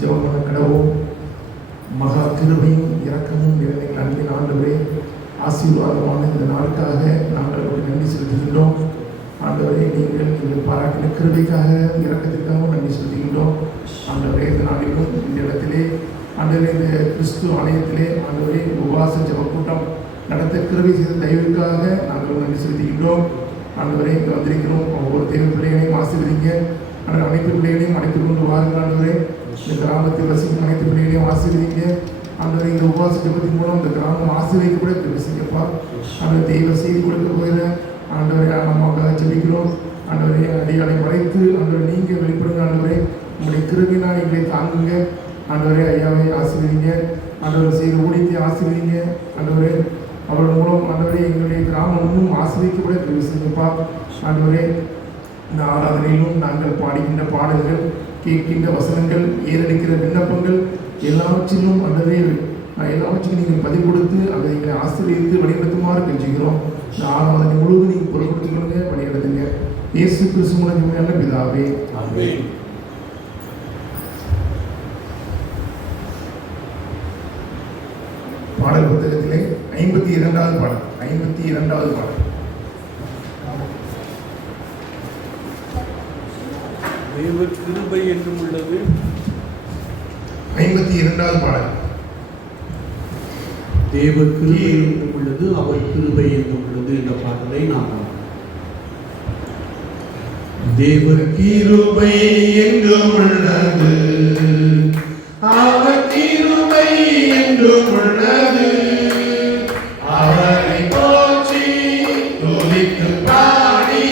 ஜெபம் பண்ண கடவும். மகா கிருபையும் இரக்கமும் நிறைந்த அன்பின் ஆண்டவரே, ஆசீர்வாதமான இந்த நாளுக்காக நாங்கள் நன்றி செலுத்துகின்றோம். ஆண்டவரே, நீங்கள் எங்கள் பாராட்டின கிருபைக்காக இரக்கத்திற்காகவும் நன்றி செலுத்துகின்றோம். ஆண்டவரே, இந்த நாளிலும் இந்த இடத்திலே ஆண்டவரே, இந்த கிறிஸ்து ஆலயத்திலே ஆண்டவரே உபவாச ஜெப கூட்டம் நடத்த கிருபை செய்த தயவுக்காக நாங்கள் நன்றி செலுத்துகின்றோம். ஆண்டவரே, இங்கே வந்திருக்கிறோம். ஒவ்வொரு தெய்வ பிள்ளைகளையும் ஆசீர்வதிங்க. ஆனால் அனைத்து பிள்ளைகளையும் அழைத்துக் கொண்டு வாருங்கள். ஆண்டவரே, இந்த கிராமத்தில் வசிக்கும் அனைத்து பிள்ளைகளையும் ஆசீர்வதிங்க. ஆண்டவரே, இந்த உபவாச ஜெபத்தின் மூலம் இந்த கிராமம் ஆசீர்வதிக்கப்பட பேசிக்கப்பா. ஆண்டவரே, தெய்வ செய்தி கொடுக்க போகிற ஆண்டவரே நமக்காக ஜெபிக்கிறோம். ஆண்டவரே, அடியாளை மறைத்து ஆண்டவரை நீங்கள் வெளிப்படுங்க. ஆண்டவரே, உங்களுடைய கிருபையினால் எங்களை தாங்குங்க. ஆண்டவரே, ஐயாவை ஆசீர்வதிங்க. ஆண்டவரை செய்கிற ஊழியத்தை ஆசீர்வதிங்க. ஆண்டவரே, அவர்கள் மூலம் ஆண்டவரே எங்களுடைய கிராமம் இன்னும் ஆசீர்வதிக்கப்பட பேசுங்கப்பா. ஆண்டவரே, இந்த ஆராதனையிலும் நாங்கள் பாடுகின்ற பாடல்கள், கேட்கின்ற வசனங்கள், ஏறெடுக்கிற விண்ணப்பங்கள் எல்லாவற்றிலும் ஆண்டவரே எல்லாவற்றையும் நீங்கள் பதில் கொடுத்து அதை எங்களை ஆசீர்வதித்து வழிநடத்துமாறு கெஞ்சுகிறோம். இந்த ஆராதனை முழுவதும் நீங்கள் பொருட்படுத்திக் கொள்ளுங்க, வழிநடத்துங்க. இயேசு கிறிஸ்து மூலம் நல்ல பிதாவே, ஆமென். பாடல் புத்தகத்திலே 52வது பாடல், 52வது பாடல். தேவ கிருபை என்றும் உள்ளது. 52வது பாடல். தேவ கிருபை என்றும் உள்ளது, அவர் கிருபை என்றும் உள்ளது என்ற பாடலை நாம் தேவ கிருபை என்றும் உள்ளது, அவர் கிருபை என்றும் உள்ளது, அவரை போற்றி துதித்து பாடி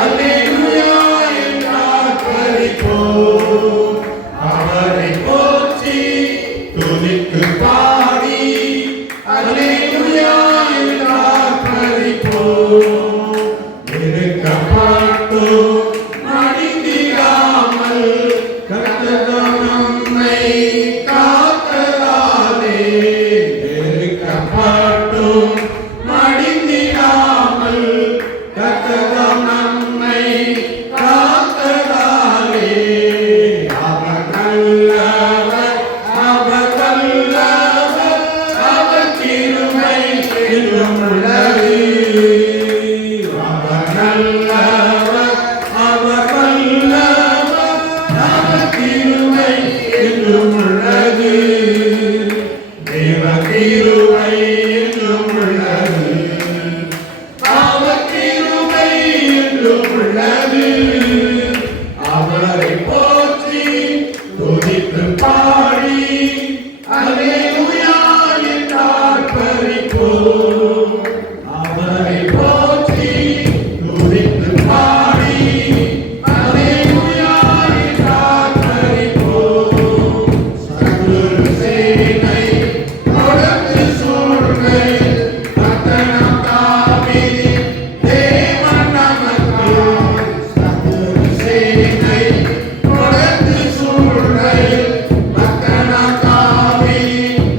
அல்லேலூயா என்று ஆர்ப்பரிப்போம். அவரை போற்றி துதித்து பாடி அல்லேலூயா என்று ஆர்ப்பரிப்போம். மடிந்திடாமல் கர்த்தர் நம்மை காத்ததாலே, நெருக்கப்பட்டும் மடிந்திடாமல் கர்த்தர் நம்மை காத்ததாலே, அவர் நல்லவர், அவர் வல்லவர், அவர் கிருபை என்றும் உள்ளது. அவர் நல்லவர், அவர் வல்லவர், அவர் கிருபை என்றும் உள்ளது. தேவ கிருபை என்றும் உள்ளது, அவர் கிருபை என்றும் உள்ளது. அவரை போற்றி துதித்து பாடி அல்லேலூயா என்று ஆர்ப்பரிப்போம். அவரை போற்றி துதித்து பாடி அல்லேலூயா என்று ஆர்ப்பரிப்போம். சத்துரு சேனை தொடர்ந்து சூழ்கையில் பட்டணம் தாவீது தேவன் நமக்கு. சத்துரு சேனை தொடர்ந்து சூழ்கையில் பட்டணம் தாவீது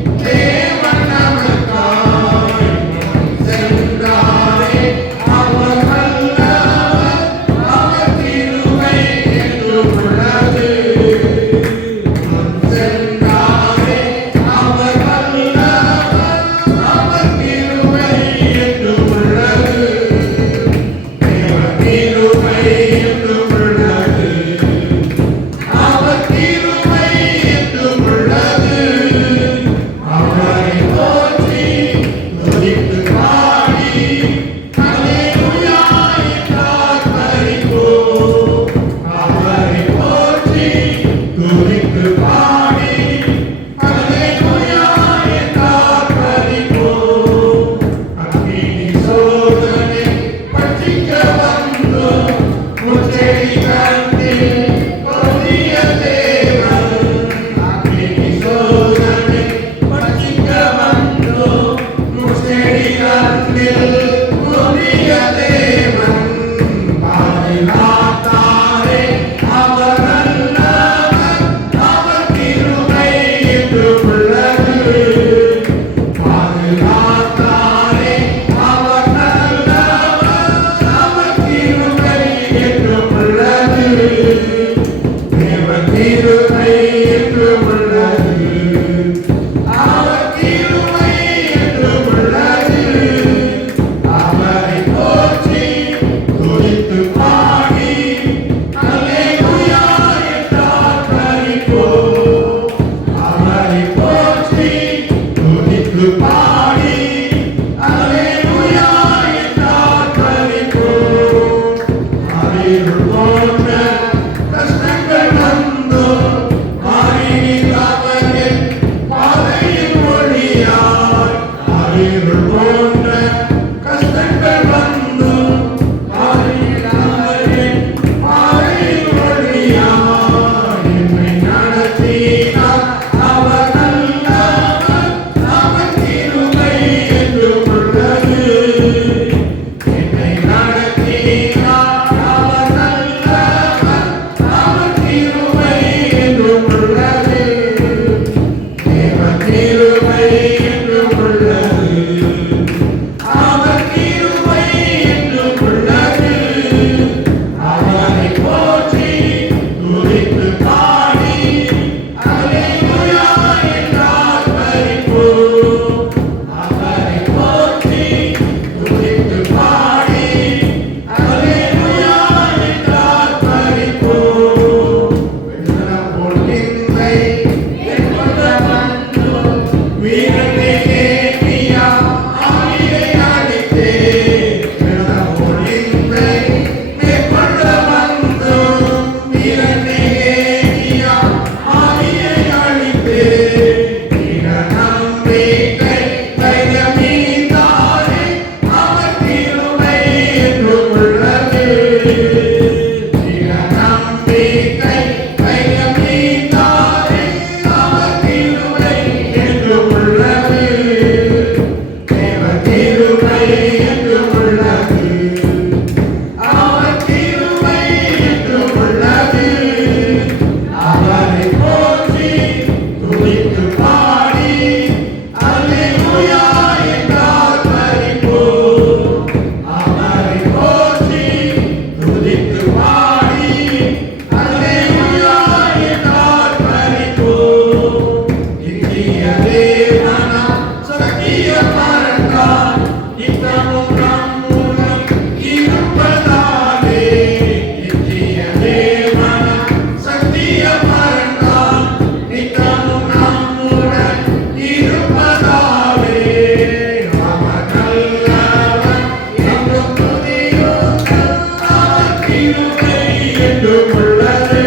கிருபை என்றும் உள்ளது.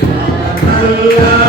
அவர் நல்லவர்.